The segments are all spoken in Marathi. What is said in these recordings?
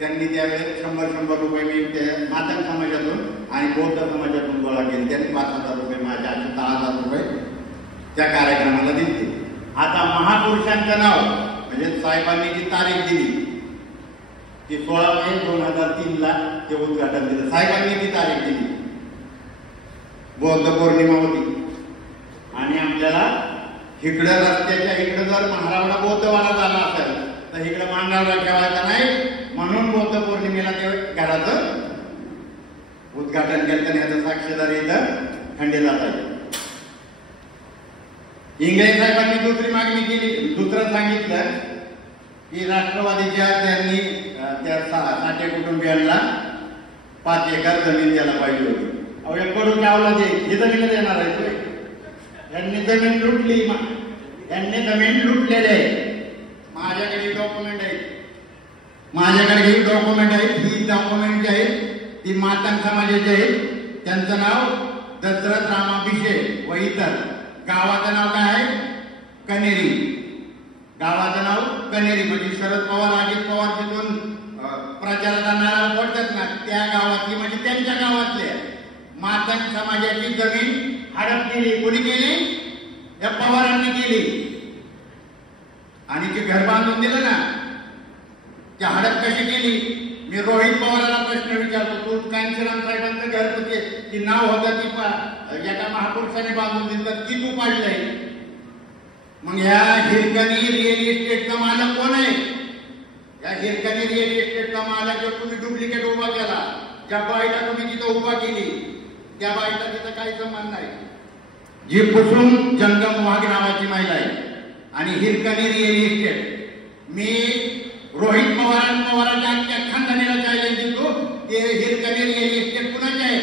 त्यांनी त्यावेळेस 100 रुपये मी त्या मातंग समाजातून आणि बौद्ध समाजातून गोळा केले. त्यांनी 5,000 रुपये माझ्या असे 10,000 रुपये त्या कार्यक्रमाला दिले. आता महापुरुषांचं नाव म्हणजे साहेबांनी जी तारीख दिली ती 16 मे 2003ला ते उद्घाटन दिलं. साहेबांनी ती तारीख दिली, बौद्ध पौर्णिमा होती. आणि आपल्याला इकडं रस्त्याच्या इकडं जर महारावडा बौद्धवाडा झाला असेल तर इकडं मांडावडा ठेवायचा नाही, म्हणून बौद्ध पौर्णिमेला ते घराचं उद्घाटन केलं. याचं साक्षीदार इथं खंडेराव आहे. इंग्रज साहेबांनी दुसरी मागणी केली, दुसरं सांगितलं की राष्ट्रवादीच्या त्यांनी त्या साठे कुटुंबियांना 5 एकर जमीन द्यायला पाहिजे होती. अहो कडून गावला ते ही जमीन देणार आहे. यांनी जमीन लुटली, यांनी जमीन लुटलेली आहे. माझ्याकडे डॉक्युमेंट आहेत, माझ्याकडे ही डॉक्युमेंट आहेत. ही डॉक्युमेंट जी आहेत ती मातंग समाजाची आहेत. त्यांचं नाव दशरथ रामाभिषेक व इतर. गावाचं नाव काय आहे? कनेरी. गावाचं नाव कनेरी. म्हणजे शरद पवार अजित पवार तिथून प्रचाराचा नारा पडतात ना, त्या गावातली म्हणजे त्यांच्या गावातले मातंग समाजाची जमीन हडप केली. कोणी केली? या पवारांनी केली. आणि जे घर बांधून दिलं ना, त्या हडप कशी केली? मी रोहित पवारांना प्रश्न विचारतो, तू कांचीराम साहेबांचं घर होते ती नाव होतं ती एका महापुरुषाने बांधून दिलं, ती तू पाडलंय. मग ह्या हिरकणी रिअल इस्टेटचा मालक कोण आहे? या हिरकणी रिअल इस्टेटचा मालक जर तुम्ही डुप्लिकेट उभा केला, ज्या बाईला तुम्ही तिथं उभा केली त्या बाईला तिथं काही संबंध नाही. जी कुसुम जंगम वाघ नावाची महिला आहे आणि हिरकणी रिअल इस्टेट. मी रोहित पवारांच्या खानदानीला चॅलेंज देतो, ते हिरकणी रिअल इस्टेट कुणाची आहे?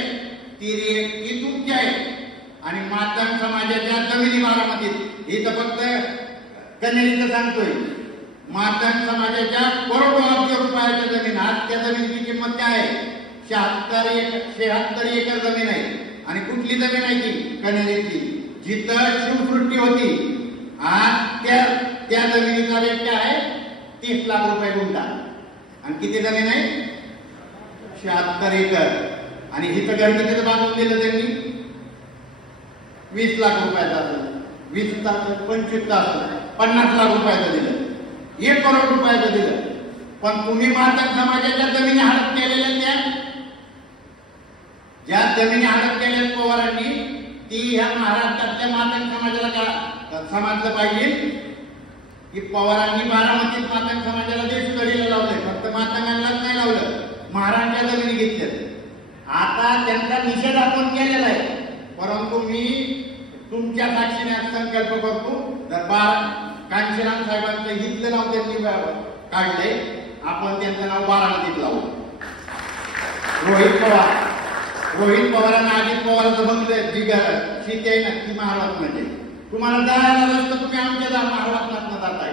ती तुमची आहे. आणि मातंग समाजाच्या जमिनी बारामतीत इथं फक्त कनेरीचं सांगतोय, मातंग समाजाच्या करोडो अब्ज रुपयाच्या जमीन. आज त्या जमिनीची किंमत काय आहे? 76 एकर जमीन आहे. आणि कुठली जमीन आहे ती? कनेरीची, जिथं शिवसृष्टी होती. आज त्या जमिनीचा रेट काय आहे? 30 लाख रुपये गुंठा. आणि किती जमीन आहे? 76 एकर. आणि हिथं घर किती बांधून दिलं त्यांनी? 20 लाख रुपयाचं असेल, 20 तास 25 तास 50 लाख रुपयाचं दिलं, 1 करोड रुपयाचं दिलं. पण तुम्ही मातंग समाजाच्या जमिनी हडप केलेल्या, ज्या जमिनी हडप केल्या पवारांनी, ती ह्या महाराष्ट्रातल्या मातंग समाजाला का समजलं पाहिजे की पवारांनी बारामतीत मातंग समाजाला देशदरीला लावलंय. फक्त मातंगांनाच नाही लावलं, महाराष्ट्राच्या जमिनी घेतल्या. आता त्यांचा निषेध आपण केलेला आहे. परंतु मी तुमच्या साक्षीने संकल्प करतो, कांचीराम साहेबांचं हितलं नाव त्यांनी काढलंय, आपण त्यांचं नाव बारामतीत लावू. रोहित पवारांना अजित पवारांचं बंगलं जी शेती आहे ना ती महाराष्ट्रामध्ये. तुम्हाला जायला नसतं, तुम्ही आमच्या महाराष्ट्रात जाताय.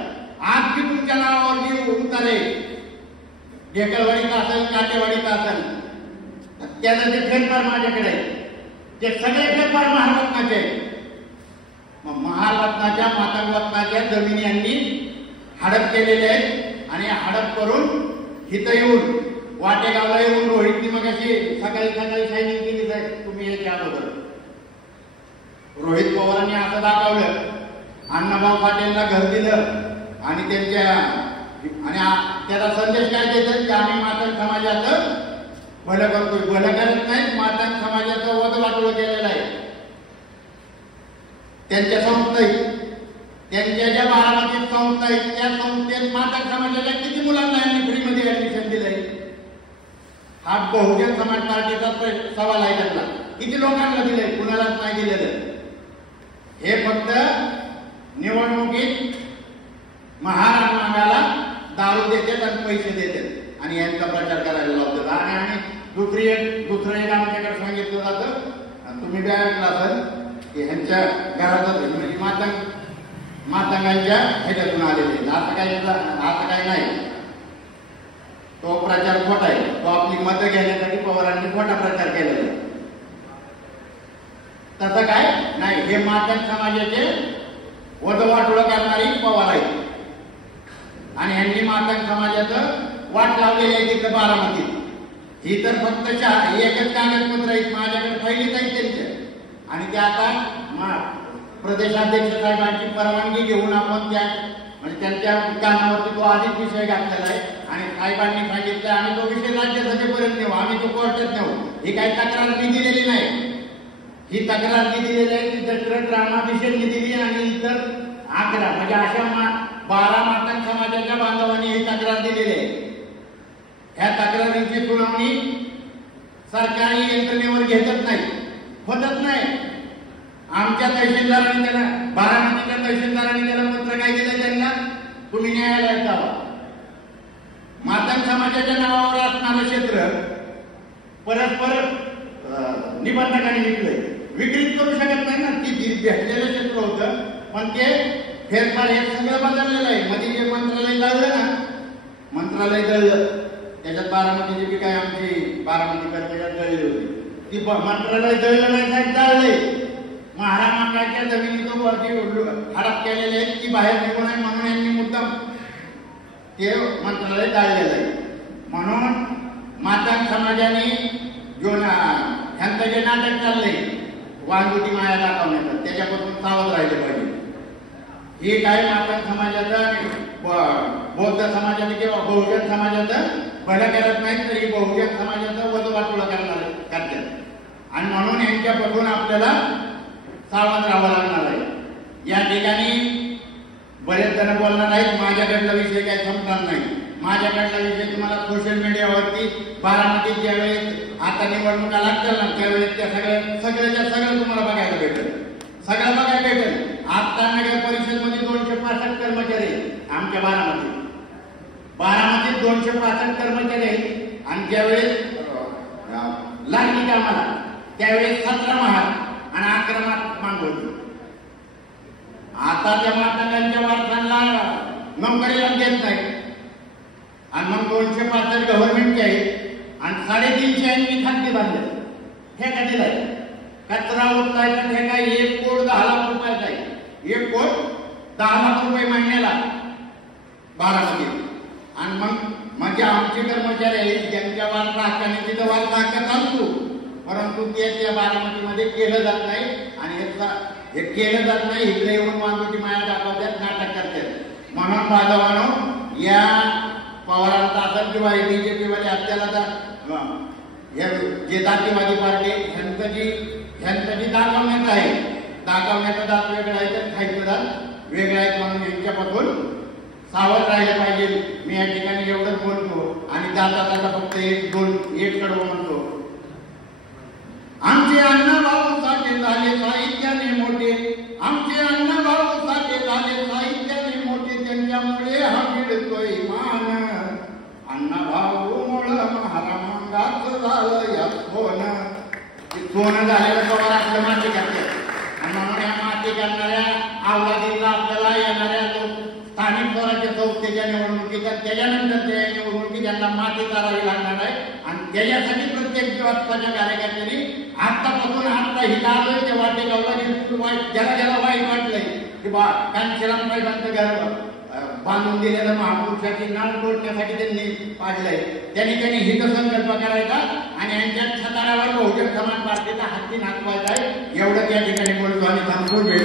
आज ती तुमच्या नावावर जी उतारे ढेकळवाडीत असेल, काटेवाडीत असेल, त्याचं ते फेरफार माझ्याकडे आहे. ते सगळे फेरफार महारत्नाचे आहेत. मग महारत्नाच्या मातंगरत्नाच्या जमिनी यांनी हडप केलेले आहेत. आणि हडप करून इथं येऊन वाटेगावला येऊन रोहितनी मग अशी सकाळी शायनिंग केली जाईल. तुम्ही याच्या अगोदर रोहित पवारांनी असं दाखवलं, अण्णाभाऊ पाटीलला घर दिलं आणि त्याला संदेश काय देतात की आम्ही मातंग समाजाचं भलं करतोय. भलं करत नाहीत, मातंग समाजाचं वधवाटोळ केलेलं आहे. त्यांच्या संस्थेत, त्यांच्या ज्या बारामतीत संस्था आहेत त्या संस्थेत मातंग समाजाच्या किती मुलांना यांनी फ्रीमध्ये ऍडमिशन दिलंय? हा बहुजन समाज पार्टीचा सवाल आहे त्यांना. किती लोकांना दिलंय? कुणालाच नाही दिलेलं. हे फक्त निवडणुकीत महाराष्ट्राला दारू देतात आणि पैसे देतात आणि यांचा प्रचार करायला लावतात. आणि दुसरं एक आमच्याकडे सांगितलं जातं, तुम्ही बी ऐकलं असेल की ह्यांच्या घरात म्हणजे मातंगांच्या ह्याच्यातून आलेले. असं काही नाही. तो प्रचार खोटा आहे. तो आपली मतं घेण्यासाठी पवारांनी खोटा प्रचार केलेला. तसं काय नाही. हे मातंग समाजाचे वधवाटोळ करणारी पवार आहेत आणि ह्यांनी मातंग समाजाचं वाट लावलेली आहे तिकडे बारामतीत. ही तर फक्त एकच कागदपत्र आहेत माझ्याकडे फाईलीत आहेत त्यांच्या. आणि ते आता प्रदेशाध्यक्ष साहेबांची परवानगी घेऊन आपण त्या म्हणजे त्यांच्या कानावरती तो आधीच विषय घातलेला आहे. आणि साहेबांनी सांगितलं आम्ही तो विषय राज्यसभेपर्यंत नेऊ, आम्ही तो कोर्टात नेऊ. ही काही तक्रार मी दिलेली नाही. ही तक्रार मी दिलेली आहे ती तक्रार ग्रामाध्यक्षांनी दिली आणि इतर 11 म्हणजे अशा 12 मातंग समाजाच्या बांधवांनी ही तक्रार दिलेली आहे. ह्या तक्रारीची सुनावणी सरकारी यंत्रणेवर घेतच नाही, होतच नाही. आमच्या तहसीलदारांनी त्याला बारामतीच्या तहसीलदारांनी त्याला पत्र काय दिलं त्यांना, तुम्ही न्यायालयात जावा. मातंग समाजाच्या नावावर असणारं क्षेत्र परस्पर निबंधकाने विकलंय. विक्रीत करू शकत नाही ना, ती भेटलेलं क्षेत्र होतं पण ते फेरफार हे सगळं बदललेलं आहे. मध्ये जे मंत्रालय जळलं ना, मंत्रालय जळलं त्याच्यात बारामतीची बी काय आमची बारामतीकर त्याच्यात जळली होती. ती मंत्रालय जळलं नाही साहेब, जाळले. महाराष्ट्राच्या जमिनीचं हडप केलेले आहेत की बाहेर निघू नये म्हणून यांनी मुद्दाम ते मंत्रालय जाळलेलं आहे. म्हणून मातंग समाजाने जो ह्यांचं जे नाटक चाललंय वांगुटी माया दाखवण्याचं त्याच्यापासून सावध राहिले पाहिजे. हे काय मातंग समाजाचं बौद्ध समाजाचं किंवा बहुजन समाजाचं भलं करत नाहीत तरी बहुजन समाजाचं वजवाटोळा करतात. आणि म्हणून यांच्यापासून आपल्याला सावध राहावं लागणार आहे. या ठिकाणी बरेच जण बोलणार आहेत, माझ्याकडला विषय काही संपणार नाही. माझ्याकडला विषय तुम्हाला सोशल मीडियावरती बारामतीत ज्यावेळेस आता निवडणुका लागतील ना त्यावेळेस त्या सगळं तुम्हाला बघायला भेटेल, सगळं बघायला भेटेल. आता नगर परिषदमध्ये 265 कर्मचारी आमच्या बारामतीत 265 कर्मचारी आहेत. आणि ज्यावेळेस लागली कामाला त्यावेळेस 17 महाल आणि 11 मांग होती. आता त्या मातंगांच्या वारसांना नोकरीला देत नाही. आणि मग 265 गव्हर्नमेंटचे आहेत आणि 350 खाते बांधले. ठेका दिलाय, कचरा उचलायचा ठेका 1 कोटी 10 लाख रुपयाचा आहे. 1 कोटी 10 लाख रुपये महिन्याला बारामतीत. आणि मग म्हणजे आमचे कर्मचारी आहेत ज्यांच्या वारसा हक्काने तिथं वारसा हक्क चालतो, परंतु ते त्या बारामतीमध्ये केलं जात नाही. आणि हे केलं जात नाही, इकडे येऊन वांगुटी माया दाखवतात, नाटक करतात. म्हणून बांधवांनो, या पवारांचा असेल किंवा बीजेपी वाले आपल्याला जे जातीवादी पार्टी ह्यांचं जी दाखवण्यात आहे, दाखवण्याचा दात वेगळा आहे तर खायचं दात वेगळा आहे. म्हणून यांच्यापासून सावध राहिलं पाहिजे. मी या ठिकाणी एवढंच बोलतो आणि जाता फक्त एक कडवं म्हणतो. आमचे अण्णाभाऊ साठे झाले साहित्याने मोठे, आमचे अण्णाभाऊ साठे झाले साहित्याने मोठे, त्यांच्यामुळे हा मिळतोय मान. अण्णाभाऊ मुळे महारामांगाच झालं या सोनं झालेलं पवार आपलं माती करते. आणि म्हणून या माती करणाऱ्या अवलादीला आपल्याला येणाऱ्या स्थानिक स्वराज्य संस्थेच्या निवडणुकीत त्याच्यानंतर त्या निवडणुकीत त्यांना माती करावी लागणार आहे. आणि त्याच्यासाठी प्रत्येक दिवसाच्या कार्यकर्त्यांनी आतापासून आता हिला आलोय त्या वाटेगावला ज्याला वाईट वाटलंय की बा कांशीराम साहेबांचं घर बांधून दिलेलं महापुरुषाची नाव तोडण्यासाठी त्यांनी पाडलंय. त्यांनी हितसंकल्प करायचा आणि यांच्या छतारावर बहुजन समाज पार्टीचा हत्ती नाचवायचा आहे. एवढं त्या ठिकाणी बोलतो आणि थांबून वेळ